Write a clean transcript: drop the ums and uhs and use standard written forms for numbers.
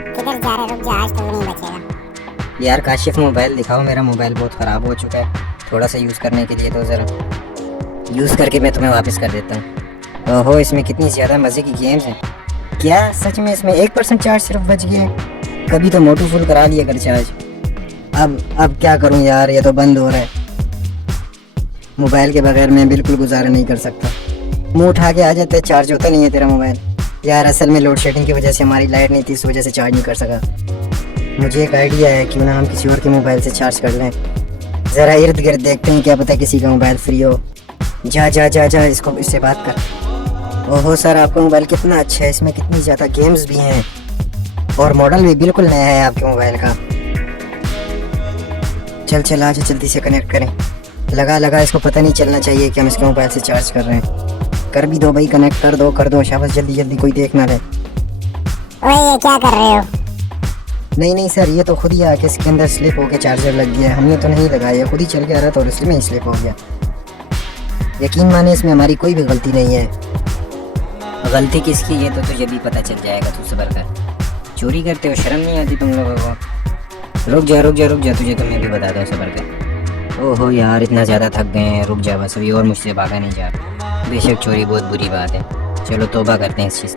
किधर जा रहे, रुक जा, आज तो वो नहीं बचेगा। यार काशिफ मोबाइल दिखाओ, मेरा मोबाइल बहुत ख़राब हो चुका है, थोड़ा सा यूज़ करने के लिए तो ज़रा यूज़ करके मैं तुम्हें वापस कर देता हूँ। ओहो, इसमें कितनी ज़्यादा मज़े की गेम्स हैं। क्या सच में इसमें 1% चार्ज सिर्फ बच गया है? कभी तो मोटू फुल करा लिया कर चार्ज। अब क्या करूँ यार, ये तो बंद हो रहा है। मोबाइल के बगैर मैं बिल्कुल गुजारा नहीं कर सकता। मुँह उठा के आ जाते, चार्ज होता नहीं है तेरा मोबाइल। यार असल में लोड शेडिंग की वजह से हमारी लाइट नहीं थी, इस वजह से चार्ज नहीं कर सका। मुझे एक आइडिया है, क्यों ना हम किसी और के मोबाइल से चार्ज कर लें। ज़रा इर्द गिर्द देखते हैं, क्या पता किसी का मोबाइल फ्री हो। जा जा जा जा, इसको इससे बात कर। ओहो सर, आपका मोबाइल कितना अच्छा है, इसमें कितनी ज़्यादा गेम्स भी हैं और मॉडल भी बिल्कुल नया है आपके मोबाइल का। चल चल आजा, जल्दी से कनेक्ट करें। लगा इसको पता नहीं चलना चाहिए कि हम इसके मोबाइल से चार्ज कर रहे हैं। कर भी दो भाई, कनेक्ट कर दो शाबाश, जल्दी जल्दी, कोई देख ना ले। ओए ये क्या कर रहे हो? नहीं सर, ये तो खुद ही आके इसके अंदर स्लिप होके चार्जर लग गया है, हमने तो नहीं लगाया, खुद ही चल के आ रहा था और इसलिए ही स्लिप हो गया। यकीन माने इसमें हमारी कोई भी गलती नहीं है। गलती किसकी है तो तुझे भी पता चल जाएगा, तू सब्र कर। चोरी करते हो, शर्म नहीं आती तुम लोगों को? रुक जा, तुझे तो मैं भी बताता हूँ, सब्र कर। ओहो यार, इतना ज़्यादा थक गए हैं, रुक जा बस, अभी और मुझसे भागा नहीं जा रहा। बेशक चोरी बहुत बुरी बात है, चलो तौबा करते हैं इस चीज़।